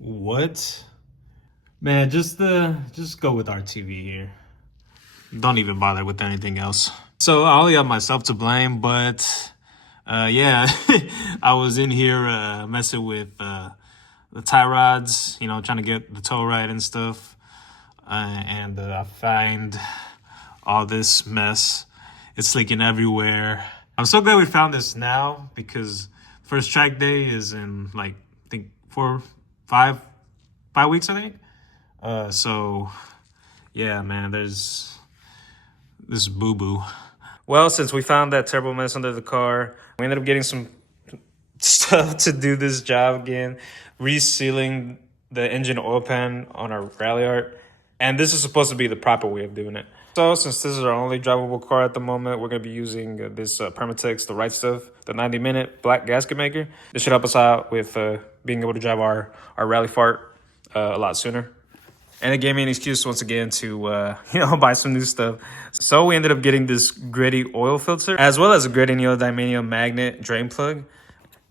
What? Man, just go with our TV here. Don't even bother with anything else. So I only have myself to blame, but yeah, I was in here messing with the tie rods, trying to get the toe right and stuff, and I find all this mess. It's leaking everywhere. I'm so glad we found this now because first track day is in like I think 5 weeks, I think. So yeah, man, there's this boo boo. Well, since we found that terrible mess under the car, we ended up getting some stuff to do this job again, resealing the engine oil pan on our Ralliart. And this is supposed to be the proper way of doing it. So since this is our only drivable car at the moment, we're going to be using this Permatex, the right stuff, the 90-minute black gasket maker. This should help us out with being able to drive our Rally Fart a lot sooner. And it gave me an excuse once again to, buy some new stuff. So we ended up getting this GReddy oil filter, as well as a GReddy neodymium magnet drain plug.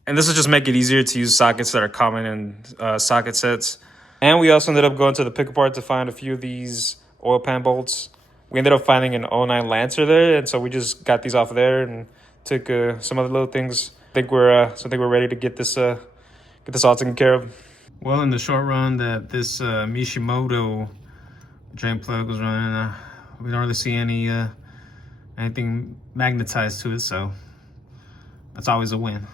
And this will just make it easier to use sockets that are common in socket sets. And we also ended up going to the pick apart to find a few of these oil pan bolts. We ended up finding an '09 Lancer there, and so we just got these off of there and took some other little things. I think we're ready to get this all taken care of. Well, in the short run that this Mishimoto drain plug was running, we don't really see anything magnetized to it, so that's always a win.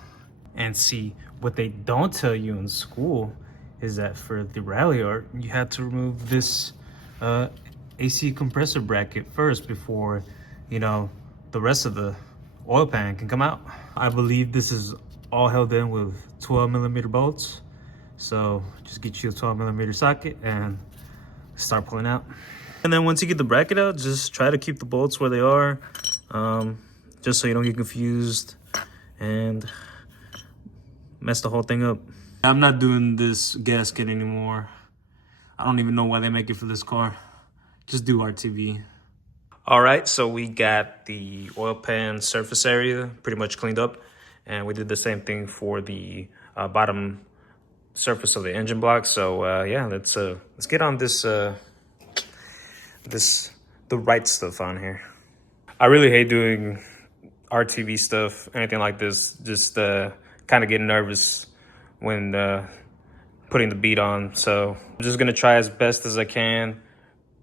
And see, what they don't tell you in school is that for the Ralliart, you have to remove this AC compressor bracket first before, the rest of the oil pan can come out. I believe this is all held in with 12mm bolts. So just get you a 12mm socket and start pulling out. And then once you get the bracket out, just try to keep the bolts where they are, just so you don't get confused and mess the whole thing up. I'm not doing this gasket anymore. I don't even know why they make it for this car. Just do RTV. All right, so we got the oil pan surface area pretty much cleaned up, and we did the same thing for the bottom surface of the engine block. So yeah, let's get on the right stuff on here. I really hate doing RTV stuff, anything like this. Just kind of getting nervous when putting the bead on. So I'm just gonna try as best as I can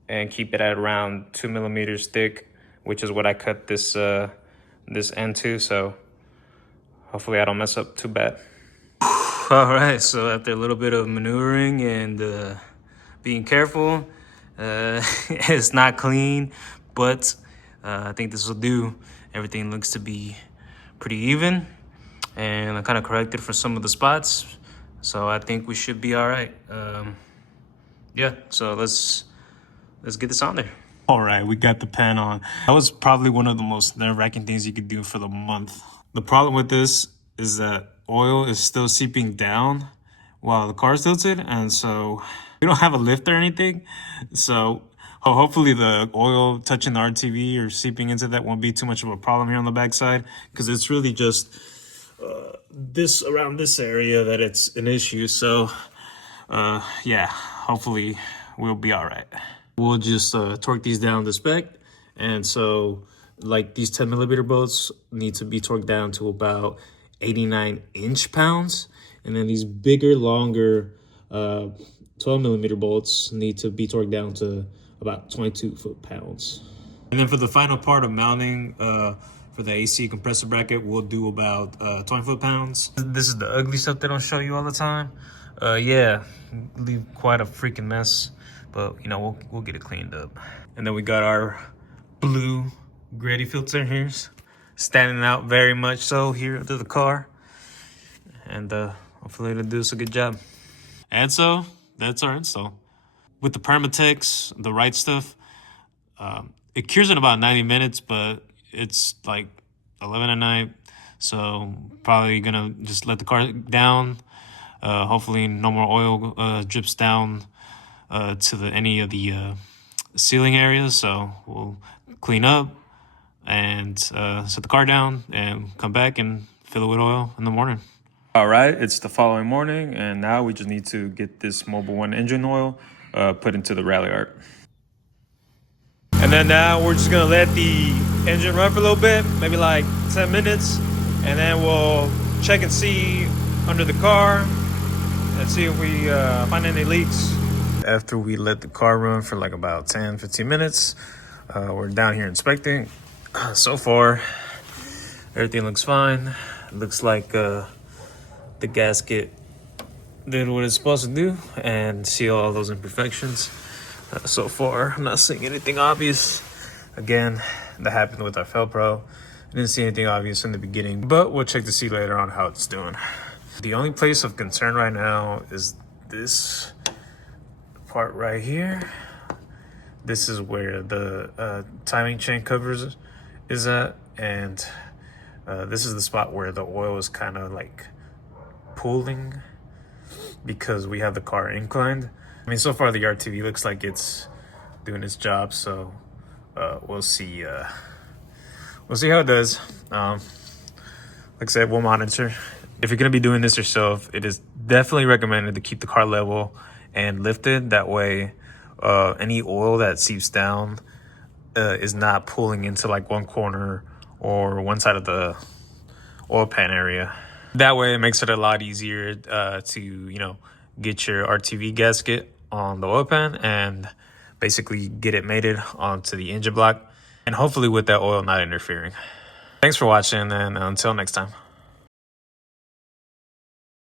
and keep it at around 2mm thick, which is what I cut this end to. So hopefully I don't mess up too bad. All right, so after a little bit of maneuvering and being careful, it's not clean, but I think this will do. Everything looks to be pretty even, and I kind of corrected for some of the spots, so I think we should be all right. Yeah, so let's get this on there. All right, we got the pan on. That was probably one of the most nerve-wracking things you could do for the month. The problem with this is that oil is still seeping down while the car's tilted, and so we don't have a lift or anything. So hopefully the oil touching the RTV or seeping into that won't be too much of a problem here on the backside, because it's really just this around this area that it's an issue. So yeah, hopefully we'll be all right. We'll just torque these down to spec, and so like these 10mm bolts need to be torqued down to about 89 inch-pounds, and then these bigger, longer 12mm bolts need to be torqued down to about 22 foot-pounds. And then for the final part of mounting for the AC compressor bracket, we'll do about 20 foot-pounds. This is the ugly stuff they don't show you all the time. Yeah, leave quite a freaking mess, but we'll get it cleaned up. And then we got our blue GReddy filter here, standing out very much so here to the car, and hopefully it'll do us a good job. And so that's our install with the Permatex, the right stuff. It cures in about 90 minutes, but it's like 11 at night, so probably gonna just let the car down. Hopefully no more oil drips down to any of the ceiling areas, so we'll clean up and set the car down and come back and fill it with oil in the morning. All right, it's the following morning, and now we just need to get this Mobile One engine oil put into the Ralliart. And then now we're just gonna let the engine run for a little bit, maybe like 10 minutes, and then we'll check and see under the car and see if we find any leaks. After we let the car run for like about 10-15 minutes, we're down here inspecting. So far, everything looks fine. It looks like the gasket did what it's supposed to do and seal all those imperfections. So far, I'm not seeing anything obvious. Again, that happened with our Fel-Pro. I didn't see anything obvious in the beginning, but we'll check to see later on how it's doing. The only place of concern right now is this part right here. This is where the timing chain covers is at, and this is the spot where the oil is kind of like pooling because we have the car inclined. I mean, so far the RTV looks like it's doing its job, so we'll see. We'll see how it does. Like I said, we'll monitor. If you're gonna be doing this yourself, it is definitely recommended to keep the car level and lifted. That way, any oil that seeps down is not pulling into like one corner or one side of the oil pan area. That way, it makes it a lot easier to get your RTV gasket on the oil pan and basically get it mated onto the engine block, and hopefully with that oil not interfering. Thanks for watching, and until next time.